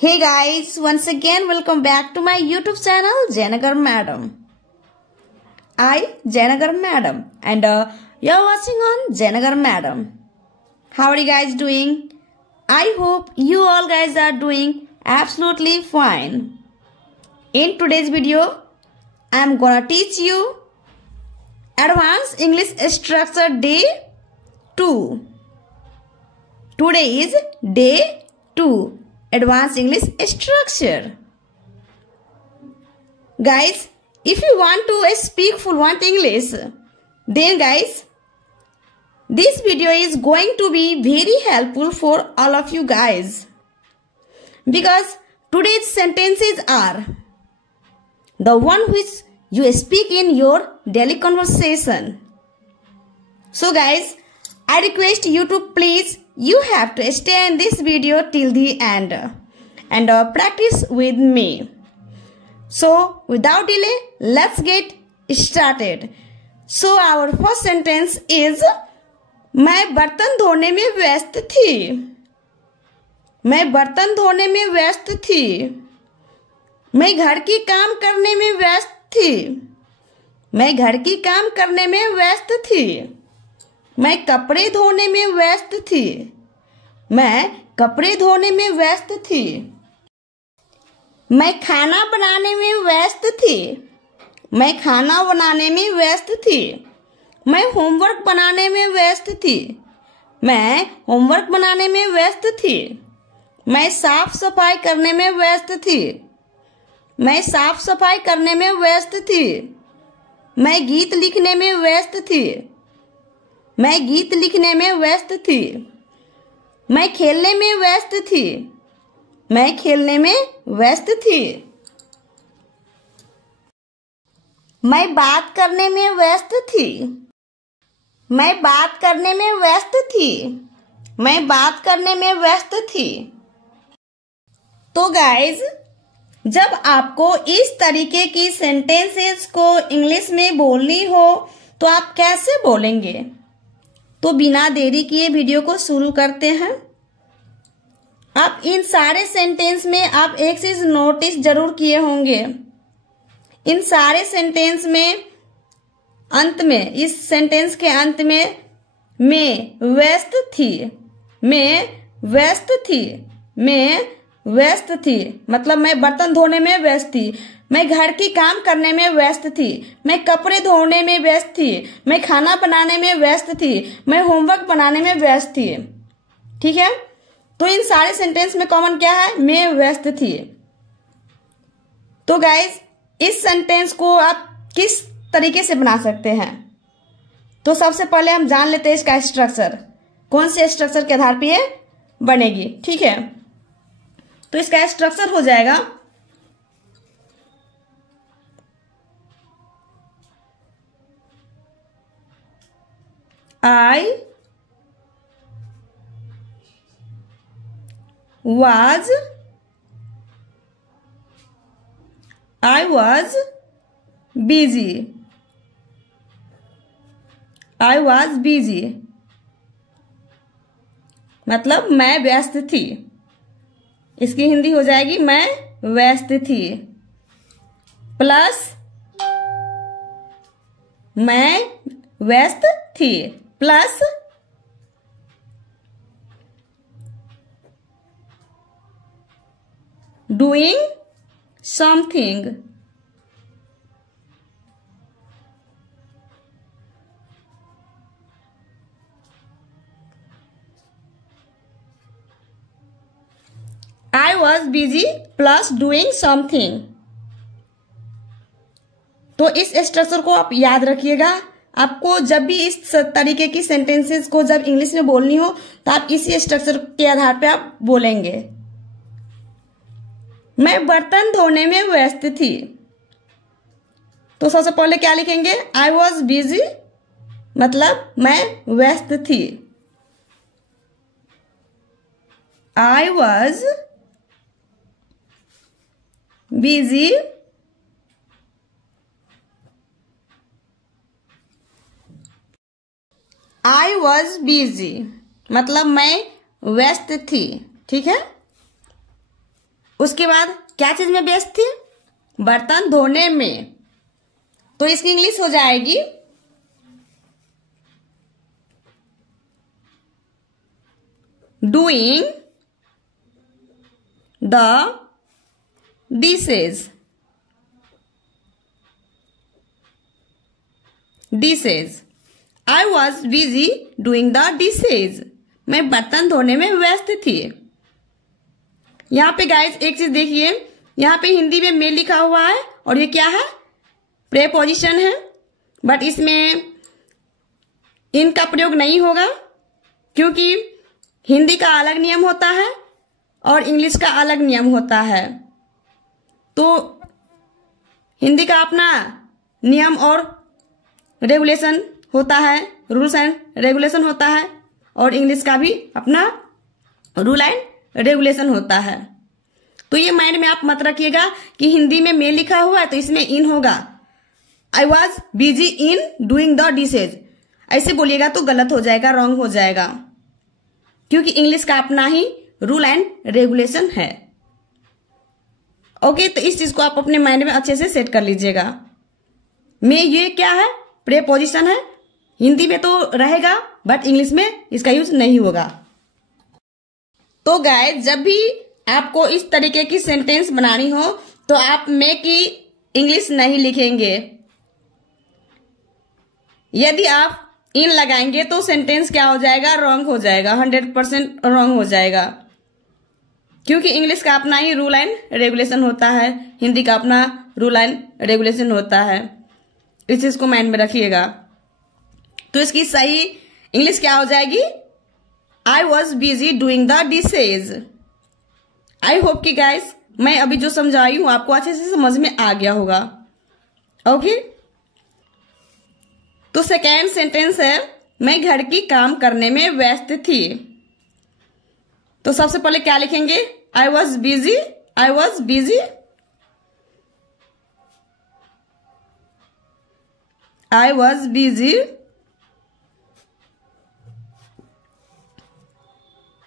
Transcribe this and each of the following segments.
Hey guys, once again welcome back to my YouTube channel Jayanagar Madam. I Jayanagar Madam and you're watching on Jayanagar Madam. How are you guys doing? I hope you all guys are doing absolutely fine. In today's video, I'm gonna teach you Advanced English Structure Day 2. Today is Day 2. Advanced English Structure. Guys, if you want to speak fluent English, then guys, this video is going to be very helpful for all of you guys. Because today's sentences are the one which you speak in your daily conversation. So guys, I request you to please, you have to stay in this video till the end and practice with me. So without delay, let's get started. So our first sentence is मैं बर्तन धोने में व्यस्त थी. मैं बर्तन धोने में व्यस्त थी. मैं घर की काम करने में व्यस्त थी. मैं घर की काम करने में व्यस्त थी. मैं कपड़े धोने में व्यस्त थी. मैं कपड़े धोने में व्यस्त थी. मैं खाना बनाने में व्यस्त थी. मैं खाना बनाने में व्यस्त थी. मैं होमवर्क बनाने में व्यस्त थी. मैं होमवर्क बनाने में व्यस्त थी. मैं साफ सफाई करने में व्यस्त थी. मैं साफ सफाई करने में व्यस्त थी. मैं गीत लिखने में व्यस्त थी. मैं गीत लिखने में व्यस्त थी. मैं खेलने में व्यस्त थी. मैं खेलने में व्यस्त थी. मैं बात करने में व्यस्त थी. मैं बात करने में व्यस्त थी. मैं बात करने में व्यस्त थी. तो गाइज, जब आपको इस तरीके की सेंटेंसेस को इंग्लिश में बोलनी हो तो आप कैसे बोलेंगे? तो बिना देरी किए वीडियो को शुरू करते हैं. आप इन सारे सेंटेंस में आप एक चीज नोटिस जरूर किए होंगे. इन सारे सेंटेंस में अंत में, इस सेंटेंस के अंत में मैं व्यस्त थी. मैं व्यस्त थी. मैं व्यस्त थी मतलब मैं बर्तन धोने में व्यस्त थी. मैं घर की काम करने में व्यस्त थी. मैं कपड़े धोने में व्यस्त थी. मैं खाना बनाने में व्यस्त थी. मैं होमवर्क बनाने में व्यस्त थी. ठीक है, तो इन सारे सेंटेंस में कॉमन क्या है? मैं व्यस्त थी. तो गाइज, इस सेंटेंस को आप किस तरीके से बना सकते हैं? तो सबसे पहले हम जान लेते हैं इसका स्ट्रक्चर, कौन से स्ट्रक्चर के आधार पर ये बनेगी. ठीक है, तो इसका स्ट्रक्चर हो जाएगा I was busy. I was busy मतलब मैं व्यस्त थी. इसकी हिंदी हो जाएगी मैं व्यस्त थी प्लस मैं व्यस्त थी plus doing something. I was busy plus doing something. तो इस स्ट्रक्चर को आप याद रखिएगा. आपको जब भी इस तरीके की सेंटेंसेस को जब इंग्लिश में बोलनी हो तो आप इसी स्ट्रक्चर के आधार पे आप बोलेंगे. मैं बर्तन धोने में व्यस्त थी. तो सबसे पहले क्या लिखेंगे? I was busy मतलब मैं व्यस्त थी. I was busy I was busy मतलब मैं व्यस्त थी. ठीक है, उसके बाद क्या चीज में व्यस्त थी? बर्तन धोने में। तो इसकी इंग्लिश हो जाएगी doing the dishes. Dishes. I was busy doing the dishes. मैं बर्तन धोने में व्यस्त थी। यहाँ पे गाइस एक चीज देखिए, यहाँ पे हिंदी में मैं लिखा हुआ है और ये क्या है? प्रेपोजिशन है, बट इसमें इन का प्रयोग नहीं होगा क्योंकि हिंदी का अलग नियम होता है और इंग्लिश का अलग नियम होता है। तो हिंदी का अपना नियम और रेगुलेशन होता है, रूल्स एंड रेगुलेशन होता है, और इंग्लिश का भी अपना रूल एंड रेगुलेशन होता है। तो ये माइंड में आप मत रखिएगा कि हिंदी में मैं लिखा हुआ है तो इसमें इन होगा। I was busy in doing the dishes, ऐसे बोलिएगा तो गलत हो जाएगा, रॉन्ग हो जाएगा, क्योंकि इंग्लिश का अपना ही रूल एंड रेगुलेशन है। ओके, तो इस चीज को आप अपने माइंड में अच्छे से सेट कर लीजिएगा। मैं ये क्या है? प्रेपोजिशन है। हिंदी में तो रहेगा बट इंग्लिश में इसका यूज नहीं होगा। तो गाइस, जब भी आपको इस तरीके की सेंटेंस बनानी हो तो आप मैं की इंग्लिश नहीं लिखेंगे। यदि आप इन लगाएंगे तो सेंटेंस क्या हो जाएगा? रॉन्ग हो जाएगा, 100% रॉन्ग हो जाएगा, क्योंकि इंग्लिश का अपना ही रूल एंड रेगुलेशन होता है, हिंदी का अपना रूल एंड रेगुलेशन होता है। इस चीज को माइंड में रखिएगा। तो इसकी सही इंग्लिश क्या हो जाएगी? I was busy doing the dishes. I hope कि गाइस मैं अभी जो समझाई हूं आपको अच्छे से समझ में आ गया होगा। ओके, तो सेकेंड सेंटेंस है मैं घर की काम करने में व्यस्त थी। तो सबसे पहले क्या लिखेंगे? I was busy. I was busy. I was busy.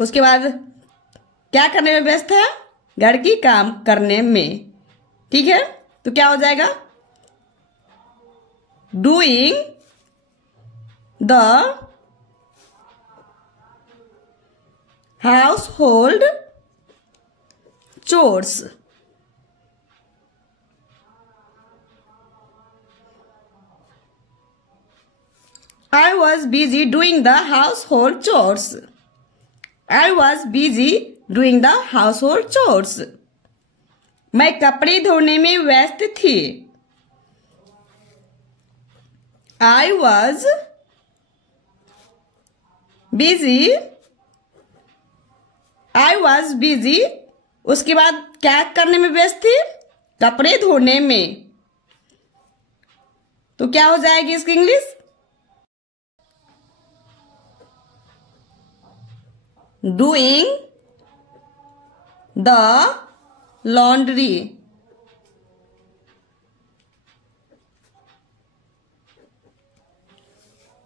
उसके बाद क्या करने में व्यस्त है? घर की काम करने में। ठीक है, तो क्या हो जाएगा? Doing the household chores. I was busy doing the household chores. I was busy doing the household chores. मैं कपड़े धोने में व्यस्त थी। I was busy. I was busy. उसके बाद क्या करने में व्यस्त थी? कपड़े धोने में। तो क्या हो जाएगी इसकी English? Doing the laundry.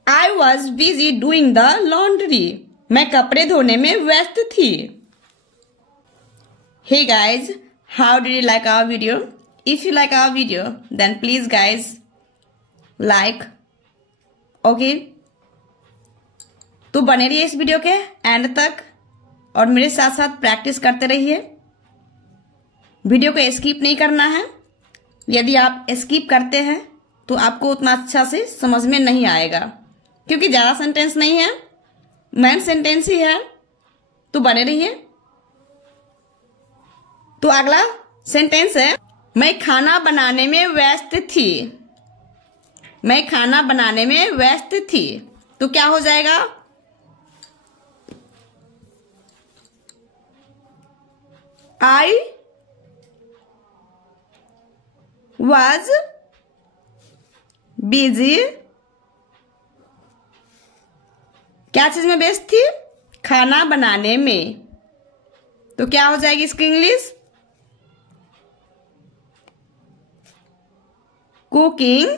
I was busy doing the laundry. मैं कपड़े धोने में व्यस्त थी। Hey guys, how did you like our video? If you like our video, then please guys like. Okay? तो बने रहिए इस वीडियो के एंड तक और मेरे साथ साथ प्रैक्टिस करते रहिए। वीडियो को स्किप नहीं करना है। यदि आप स्किप करते हैं तो आपको उतना अच्छा से समझ में नहीं आएगा, क्योंकि ज्यादा सेंटेंस नहीं है, मेन सेंटेंस ही है। तो बने रहिए। तो अगला सेंटेंस है मैं खाना बनाने में व्यस्त थी। मैं खाना बनाने में व्यस्त थी। तो क्या हो जाएगा? I was busy. क्या चीज में व्यस्त थी? खाना बनाने में। तो क्या हो जाएगी इसकी English? Cooking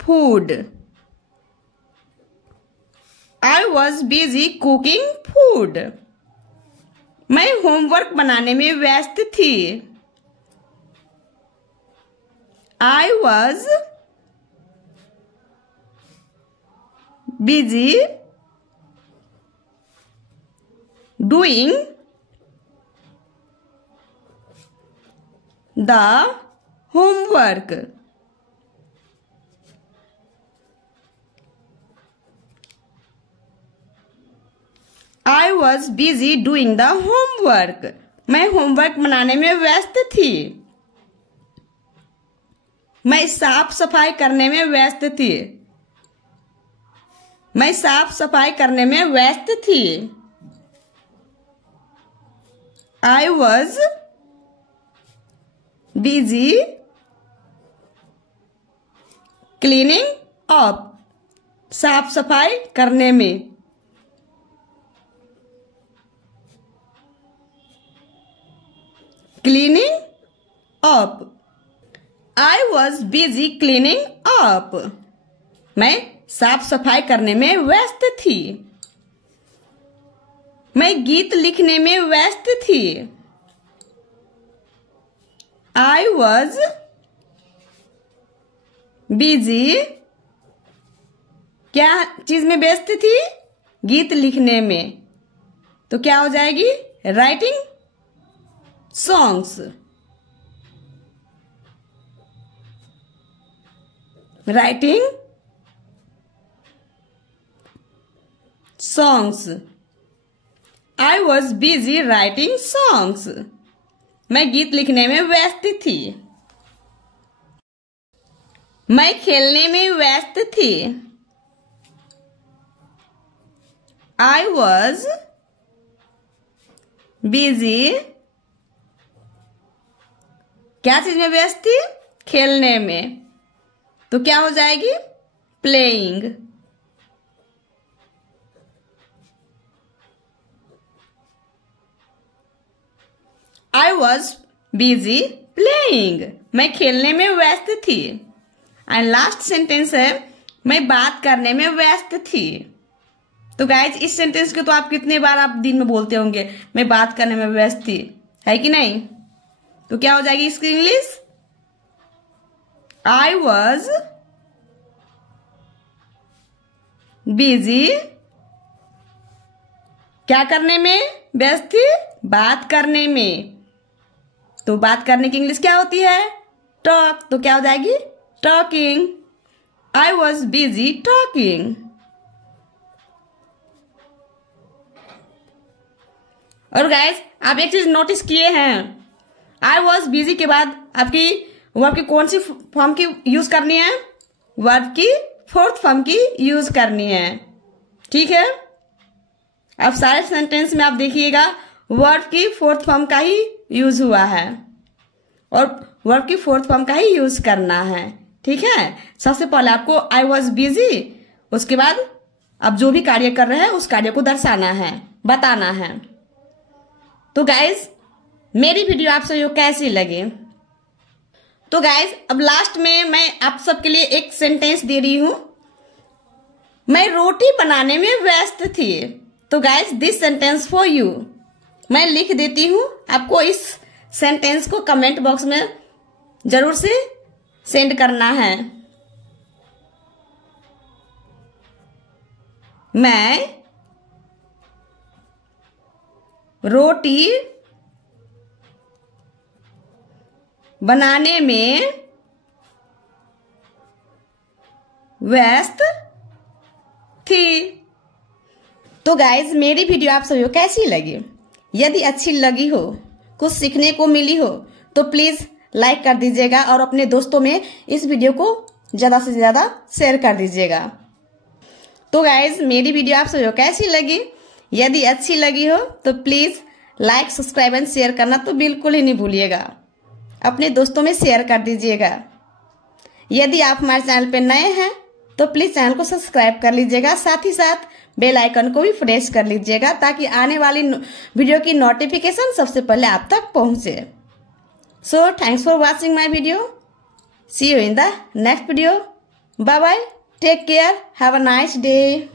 food. I was busy cooking food. मैं होमवर्क बनाने में व्यस्त थी। I was busy doing the homework. I was busy doing the homework. मैं होमवर्क बनाने में व्यस्त थी। मैं साफ सफाई करने में व्यस्त थी। मैं साफ सफाई करने में व्यस्त थी। I was busy cleaning up. साफ सफाई करने में। Cleaning up. I was busy cleaning up. मैं साफ सफाई करने में व्यस्त थी। मैं गीत लिखने में व्यस्त थी। I was busy क्या चीज में व्यस्त थी? गीत लिखने में। तो क्या हो जाएगी? Writing songs. Writing songs. I was busy writing songs. मैं गीत लिखने में व्यस्त थी। मैं खेलने में व्यस्त थी। I was busy क्या चीज में व्यस्त थी? खेलने में। तो क्या हो जाएगी? Playing. I was busy playing. मैं खेलने में व्यस्त थी। एंड लास्ट सेंटेंस है मैं बात करने में व्यस्त थी। तो गाइज इस सेंटेंस को तो आप कितने बार आप दिन में बोलते होंगे, मैं बात करने में व्यस्त थी, है कि नहीं? तो क्या हो जाएगी इसकी इंग्लिश? I was busy क्या करने में व्यस्त थी? बात करने में। तो बात करने की इंग्लिश क्या होती है? टॉक। तो क्या हो जाएगी? Talking. I was busy talking. और गाइस आप एक चीज नोटिस किए हैं, I was busy के बाद आपकी वर्ब की कौन सी फॉर्म की यूज करनी है? वर्ब की फोर्थ फॉर्म की यूज करनी है। ठीक है, अब सारे सेंटेंस में आप देखिएगा वर्ब की फोर्थ फॉर्म का ही यूज हुआ है और वर्ब की फोर्थ फॉर्म का ही यूज करना है। ठीक है, सबसे पहले आपको I was busy, उसके बाद आप जो भी कार्य कर रहे हैं उस कार्य को दर्शाना है, बताना है। तो गाइज मेरी वीडियो आप सभी को कैसी लगी? तो गाइज अब लास्ट में मैं आप सबके लिए एक सेंटेंस दे रही हूं, मैं रोटी बनाने में व्यस्त थी। तो guys this sentence for you, मैं लिख देती हूं, आपको इस सेंटेंस को कमेंट बॉक्स में जरूर से सेंड करना है। मैं रोटी बनाने में व्यस्त थी। तो गाइज मेरी वीडियो आप सभी को कैसी लगी? यदि अच्छी लगी हो, कुछ सीखने को मिली हो, तो प्लीज लाइक कर दीजिएगा और अपने दोस्तों में इस वीडियो को ज्यादा से ज्यादा शेयर कर दीजिएगा। तो गाइज मेरी वीडियो आप सभी को कैसी लगी? यदि अच्छी लगी हो तो please like, subscribe and share करना तो बिल्कुल ही नहीं भूलिएगा। अपने दोस्तों में शेयर कर दीजिएगा। यदि आप हमारे चैनल पे नए हैं तो प्लीज चैनल को सब्सक्राइब कर लीजिएगा, साथ ही साथ बेल आइकन को भी प्रेस कर लीजिएगा ताकि आने वाली वीडियो की नोटिफिकेशन सबसे पहले आप तक पहुंचे। So thanks for watching my video. See you in the next video. Bye bye, take care, have a nice day.